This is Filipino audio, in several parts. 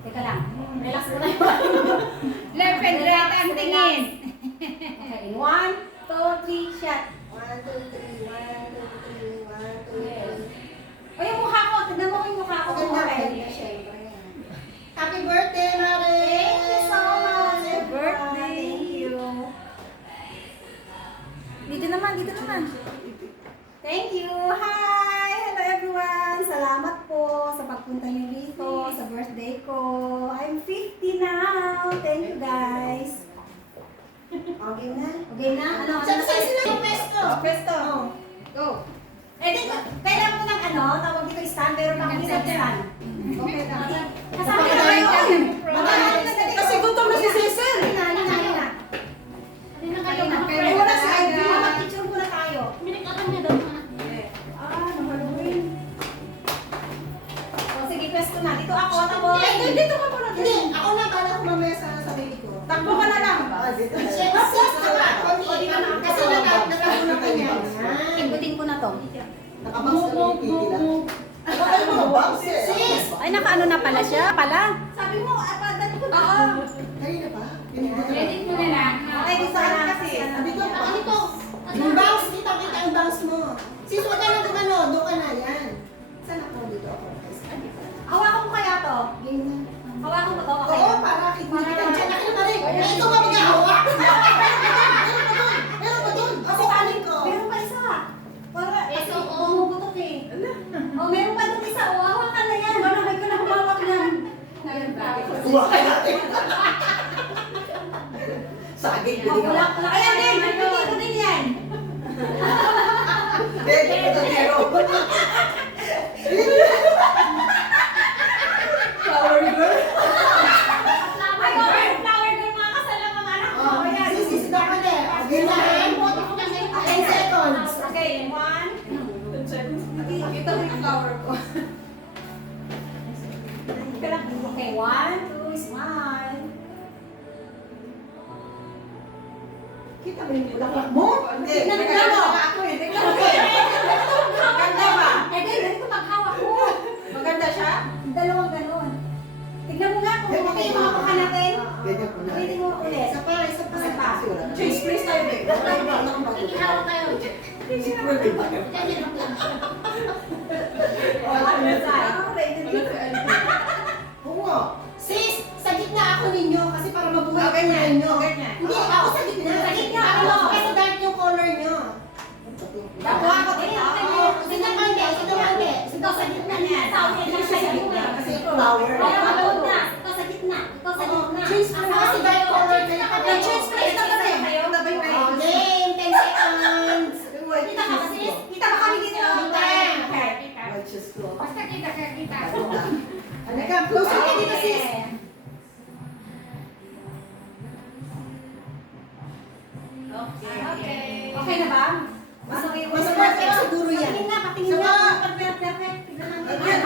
Teka lang. Relax mo na yun. Left and right ang tingin. Okay. 1, 2, 3, shot. 1, 2, 3, 1, 2, 3, 1, 2, 3. O yung mukha ko. Tignan mo ko yung mukha ko. Maganda Okay. ka, syempre. Happy birthday, Mare! Thank you so much. Happy birthday. Thank you. Dito naman, dito naman. Thank you. Hi! Hello everyone! Salamat po sa pagpunta niyo dito sa birthday ko. I'm 50 now. Thank you guys. Okay na? Okay na? Ano? Saan sila yung pesto? Pesto. Go. Eh, di, kailangan ko ng ano, tawag dito stand, pero pang isang stand. Okay na. Kasama na kayo. Kasi gutom na si Cesar. Halina na. Pero wala si Ivy. Mag-picture muna tayo. Halloween. O, sige, pwesto na. Dito ako, tapos. Dito ka muna. Hindi, ako na bala ko mamaya sa sarili ko. Takbo ka na lang. Kasi nakahuna ka niya. Ikutin ko na to. Nakabang sa lipid lang. Ay, mga boxes. Ay, nakaano na pala siya. Pala. Sabi mo, apadan ko na. Oo. Kanina pa? Edit mo na lang. Okay, di sana kasi. Sabi ko pa. Yung bounce, kita ang bounce mo. Sis, wag ka na gumano. Doon ka na, yan. Saan ako dito ako? Hawakan mo kaya to. Game na. Hawakan mo to. Okay. Oo, para kita dyan. Akin na rin. Eh, ikaw ba mag-ahawak? Meron ba dun? Kasi paling ko. Meron pa isa. Para, Ito, oo. bumubutok eh. Oh, meron pa doon isa. Oh, hawakan na yan. Ano, may ko na humawak yan. Huwakan natin. Saging. Oh, bulak na. Ayan din. Bibigay ko din yan. Hindi, ito zero. Flower girl. Ay, okay. Flower girl, mga kasal ang mga anak ko. Oh, Ayan. sis, daw ka din. Okay na. 10 seconds. Okay, 1. Ito yung flower ko. Okay, 1, 2, smile. Kita mo yung bulaklak mo? Hindi. Tignan mo. Tignan mo. Maganda ba? Eh, ganito maghawak mo. Maganda siya? Dalawang ganon. Tignan mo nga kung okay yung mga mukha natin. Ganyan ko na. Ulitin mo ulit. Isa pa, isa pa. Isa pa. Change place tayo, babe. Ikiharap tayo. Ano tayo? Oo nga. Sis, sa gitna ako ninyo kasi para mabuhay ko na ninyo. Hindi, ako sa gitna. Sa gitna, Ako ano? kasi dark yung color nyo. Dakuha ko dito. Sino mandi? Sino mandi? Ito sa gitna niya. Ito sa gitna. Kasi flower. Ito sa gitna. Ito sa gitna. Change place. Kasi dark color kayo. Change place na kami. Tabay na yun. Game, 10 seconds. Kita ka sis? Kita ba kami dito? Okay. Basta kita. Ano ka? Closer ka dito, sis. Okay. Okay na ba? Mas perfect siguro yan. Patingin na. Perfect. Tignan natin.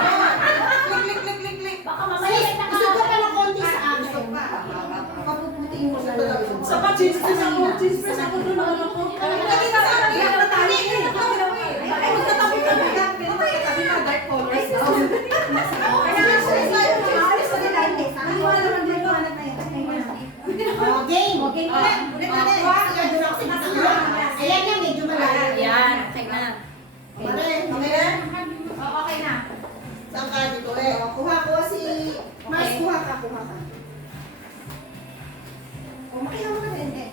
Click. Baka mamaya Sis, na gusto ko pa ng konti sa akin. Papuputiin mo sa lalagyan. Sa pa, cheese press ako. Cheese press ako doon. Lagi na sa akin. Ay, magkatabi ka na. Magkatabi ka, dark colors. Game. Okay na. Ulit na rin. Doon ako sa gitna. Ayan yan, medyo malayo. Yan, okay na. Mare, okay na? Okay na. Saan ka dito eh? Kuha ko si... Mas, kuha ka. O, makihawa ka rin eh.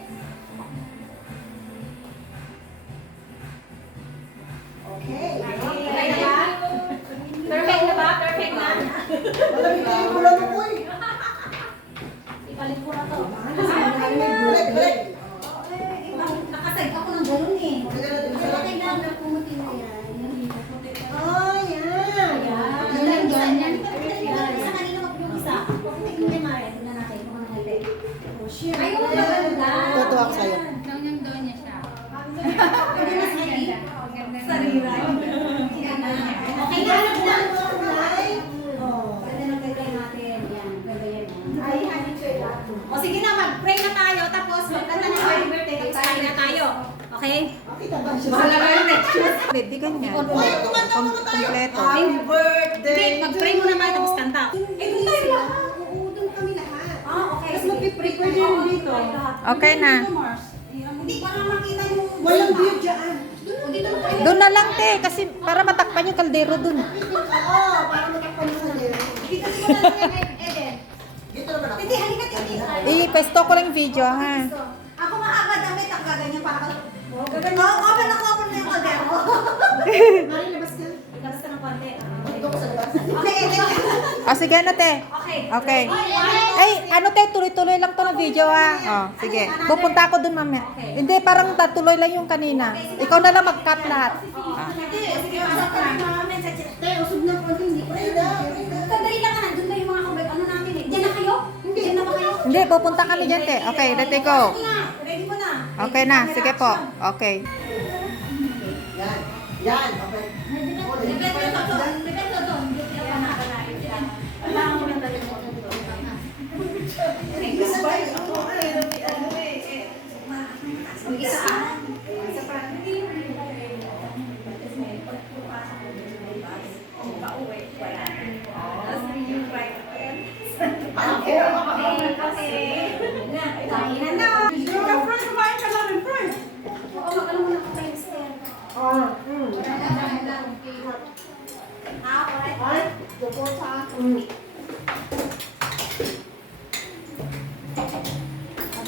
Okay. Okay na ba? Perfect na ba? Perfect na. Malamig na yung ulan mo eh. Ipalit ko na to. Break. Nakasag ako ng ganun eh. Okay na. na pumuti na yan. Oh, yan. Yan. Yan. Isa kanina yung isa. Tingnan niya Mare. Tingnan natin kung ano hali. Oh, shit. Ayun, maganda. Totoo ako sa'yo. Donya siya. Ganda na sa hindi. Sarira. Okay na. Oh. Ganda na ganda natin. Yan. Ganda yan. Ay, honey choy lang. O sige na, mag-pray na tayo. Tapos magkanta ng happy birthday. Tapos kain na tayo. Okay? Okay na ba siya? Bahala kayo next year. Hindi ganyan. Uy, kumanta muna tayo. Kompleto. Happy birthday. Mag-pray muna tayo tapos kanta. Eh, doon tayo lahat. Okay na. Hindi para makita yung... Walang view dyan. Doon na lang, te. Kasi para matakpan yung kaldero doon. Oo, para matakpan mo sa dito. Dito mo na lang yan, Eden. Dito naman ako. Titi, halika Titi. I-pesto ko lang yung video, ha? Ako makakadamit ang gaganyan para ka... Open na open na yung kaldero. Mari, labas ka. Labas ka ng konti. Dito ko sa labas. Okay, Eden. O, sige na, te. Okay. Okay. Ay, ano, te, tuloy-tuloy lang to ng video, ha? O, sige. Pupunta ako doon, mamaya. Hindi, parang tatuloy lang yung kanina. Ikaw na lang mag-cut lahat. Sige, pasok ka na mga message. Tay, usog na konti. Hindi pa rin. Sandali lang ka na. Doon na yung mga kabay. Ano natin eh. Diyan na kayo? Diyan na ba kayo? Hindi, pupunta kami dyan, te. Okay, let's go. Ready mo na. Okay na, sige po. Okay. Yan. Yan. Okay. Depende to doon. Depende to doon. Hindi ka nakakalain dyan. Wala akong mental mo. Isa pa yun. Isa. Isa pa. Kainan na. Kumain ka namin, friend. Oo, mag-alam mo na kung kayo sir. Ah, Alright. Ay, dugo sa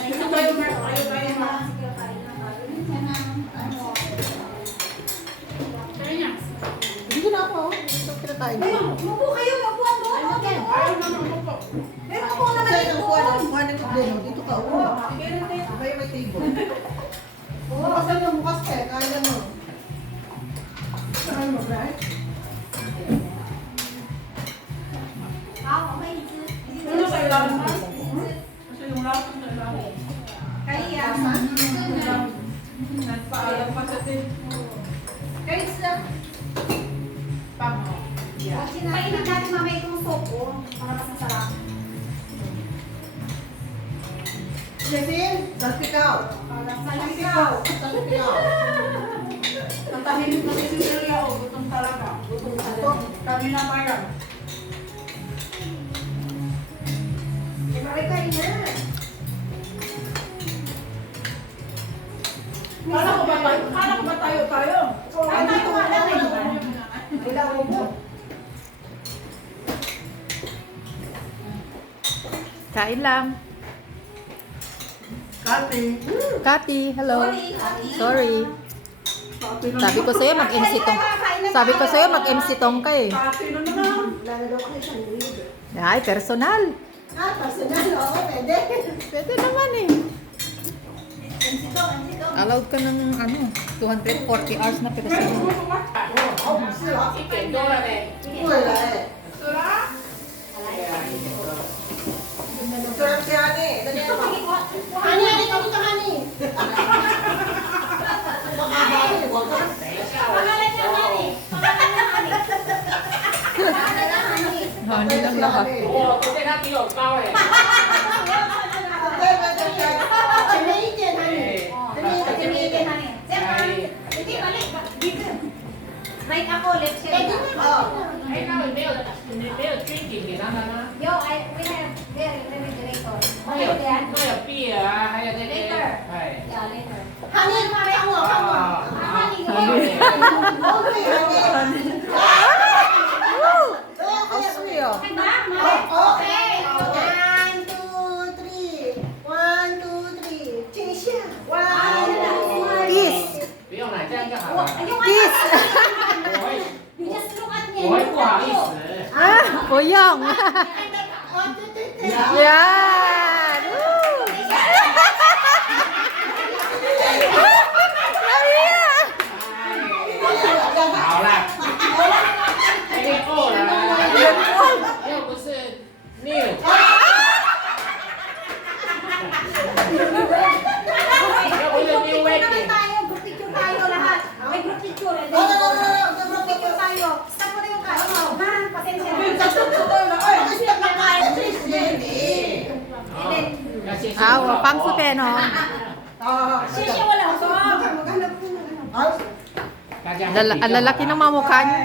Ito tayo na. Tayo na. Sige, kain na tayo. Hindi na ako. Ito kinakain. Mupo kayo, mapuan doon. Meron po naman Saan dito. ang kuha ng kuha ng kudero? Dito ka. Kaya may table. Bukas lang bukas ka. Kaya mo. Saan mo, right? Okay. Ano sa ilalim mo? Kasi yung laptop sa ilalim. Kaya. Nagpaalam pa sa tip. Kaya sir. Painag natin mamaya itong soap ko. Para mas masarap. Jessin, salpikaw. Salpikaw. Salpikaw. Tatahimik na si Cecilia, oh, gutom talaga. Gutom talaga. Kami na mayroon. Marikay na. Kala ko ba tayo? Ay, tayo nga lang eh. Wala ko mo. Kain lang. Kati. Kati, hello. Sorry. Sorry. Sabi ko sa'yo, mag-MC tong. Sabi ko sa'yo, mag-MC tong ka eh. Kasi na naman. Lalo daw kayo siyang weed. Ay, personal. Ah, personal. Oo, pwede. Pwede naman eh. Allowed ka ng ano, 240 hours na personal. Oh, sila. Wala eh. Sarap si Hani. Dali naman. Hani, Hani, kamusta Hani? Baka Hani, huwag ka. Pangalan niya, Mami. Pangalan niya, Mami. Pangalan niya, Mami. Hani lang lahat. Canadian, Hani. Canadian, honey. Sir, hindi, balik. Dito. Right ako, left siya. Oh. Yo, we have there, refrigerator. Okay, then. Later. Yeah, later. Hani, pare ako, ako. Honey, Okay, Hani. Australia. Okay ba? Okay. 1, 2, 3. 1, 2, 3. Chinisha. 1, 2, 3. Kiss. Kiss. You just look at me. 我会不好意思。 Ah, Boyong. 1, 2, 3. Yan. Woo. Nahiya. 好了，有点饿了啦，又不是 new。 又不是 new Group picture naman wedding。 tayo. Group picture tayo lahat. May group picture. Eh. Group picture tayo. Stop mo na yung kain mo. Ha? Pasensya na. Ah, wapang sa peno. Sisya wala ko. Ang lalaki ng mga mukha niyo.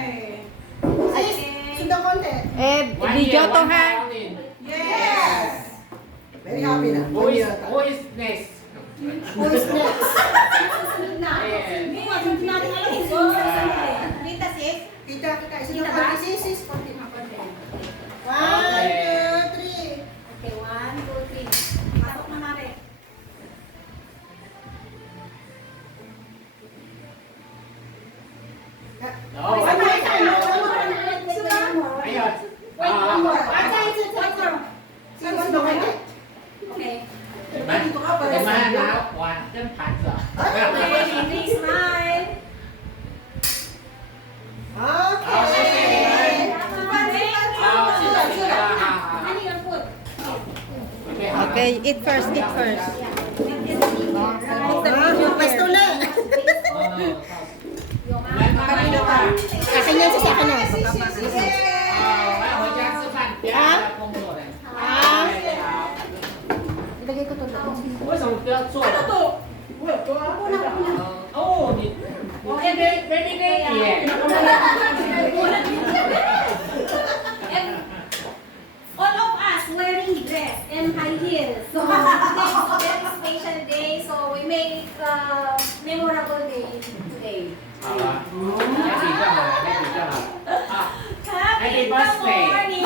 Sundan konti. Eh, video to ha. Yes. Very happy na. Who is next? Who is next? Susunod na. Yes. Hindi, hindi natin alam kung sino susunod. Kita, sis? Kita. Isa Kita na ba? konti. Sis. Konti. Okay. 1, 2, 3. Okay, 1, 2, 3. Pasok na, Mare. Oh, ayun. Okay. Diba now? One, then pass up. Okay, please smile. Okay. Ano yung food? Okay, eat first, eat first. Pwesto na. Kanino ka? Akin yan sa akin na. Ilagay ko to doon. 为什么不要做？Ano to? Wait, ko ako na. 哦，你baby baby 耶！ And all of us wearing dress and high heels. So today is a very special day. So we make memorable day today. 好了，happy 就好，happy 就好。啊， Happy birthday. morning.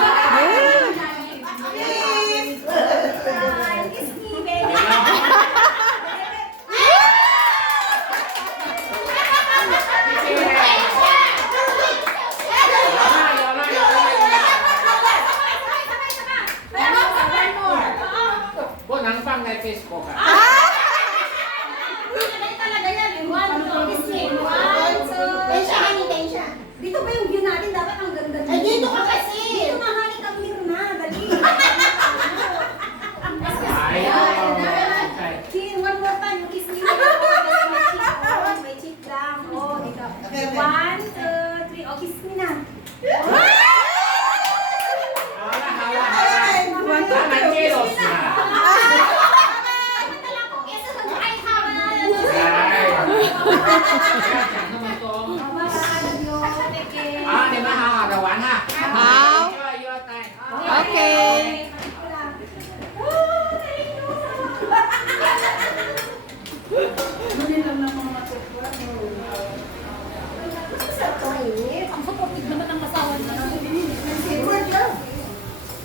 Kiss me, baby. 不能放在 Facebook 啊。 Talaga yan. One, two, kiss me. One, two. Tensya. Dito ba yung view natin? Dapat ang ganda Ay, dito ka kasi. Dito na, honey, come here na. Dali. Ayun. Tin, one more time. Yung kiss me. May cheek lang. Oh, ikaw. One, two, three. Oh, kiss me na. 好了好了好了，他们接都是啊。 不要讲那么多。好，你们好好的玩哈。好又要带。 Okay. Ang supportive naman ang kasawa niya.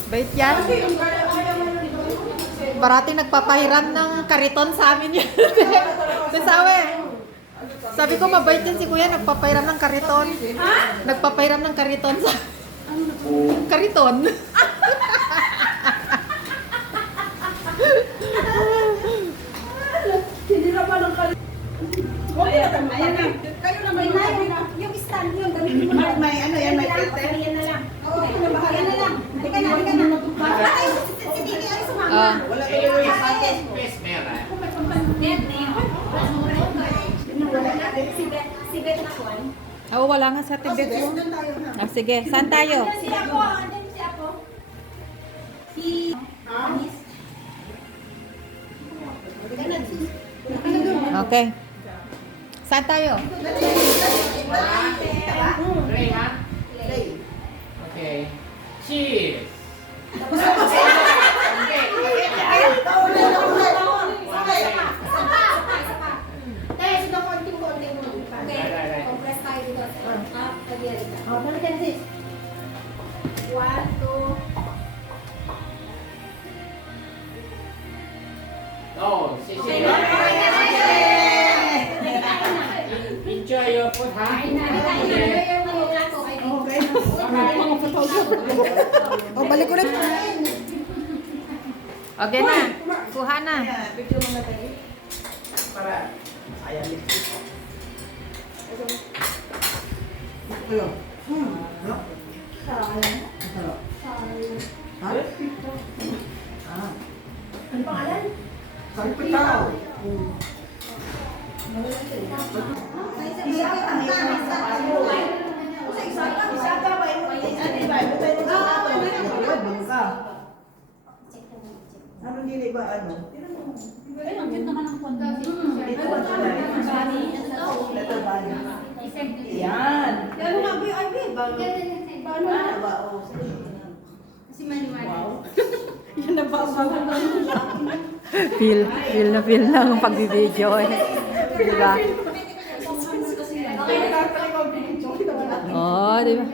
Bait yan. Parating nagpapahiram ng kariton sa amin yan. Kasawa. Sabi ko mabait yan si kuya, nagpapahiram ng kariton. Nagpapahiram ng kariton sa... Kariton. Sinira pa ng kali. Ayan na. Kayo na may yung stand yun. Gamitin mo na. May ano yan, may Yan filter? Yan na lang. Okay, yan na lang. Halika na, halika na. Ay, si Titi ay sumama. Ah. Wala Eh, kayo. face mail eh. Net na yun. Si Bet na kuwan. Oo, wala nga sa Tibet mo. Doon tayo ha. Ah, sige, saan tayo? Si Apo, andun si Apo. Si Anis. Okay. Saan tayo? Play ha? Okay. Cheers. Tayo, sino konting-konting mo. Okay, compress tayo dito. Pag-yari ka. Oh, balikan sis. 1, 2. Oh, 谢谢。Enjoy your food ha? Oh, balik ulit. Okay na. Kuha na. Ayan, picture mo na tayo. Para, ayan, lipstick. Ayun. Ano? Ha? Ah. Ano pangalan? Sarpitaw. Ano dili ba ano? Ay, ang cute naman ang kwento. Ito ba sila? Letter body. Yan. Yan nga, BRB. Paano na ba? Oh, Si Maniwala. Wow. Yan na Feel ng pagbibideo eh. Diba? Oh, diba?